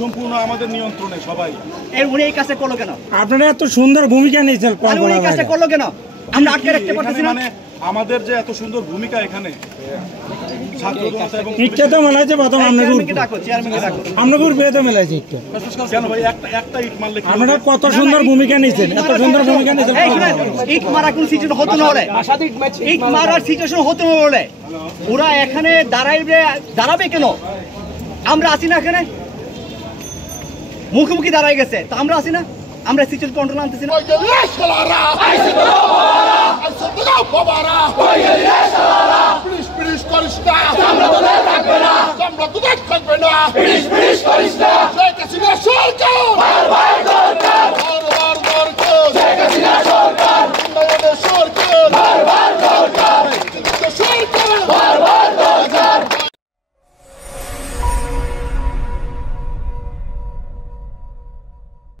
সম্পূর্ণ আমাদের নিয়ন্ত্রণে সবাই। উনি এই কাজটা করলো কেন? আপনারা এত সুন্দর ভূমিকা নিয়েছেন, উনি এই কাজটা করলো কেন? আমরা আটকে রাখতে পারতেছি না। মানে আমাদের যে এত সুন্দর ভূমিকা এখানে আপনারা কত সুন্দর ভূমিকা নিয়েছেন, এত সুন্দর ভূমিকা নিয়েছেন। ইট মারা কোন সিচুয়েশন হতো না হলে, ইট মারার সিচুয়েশন হতো না হলে ওরা এখানে দাঁড়াবে কেন? আমরা আছি না এখানে, মুখোমুখি দাঁড়াই গেছে, তো আমরা আছি না? আমরা সিচুয়েশন কন্ট্রোল আনতেছি না। পুলিশ করিস না, আমরা তো থাকবে না, আমরা তো থাকবে না, পুলিশ করিস না।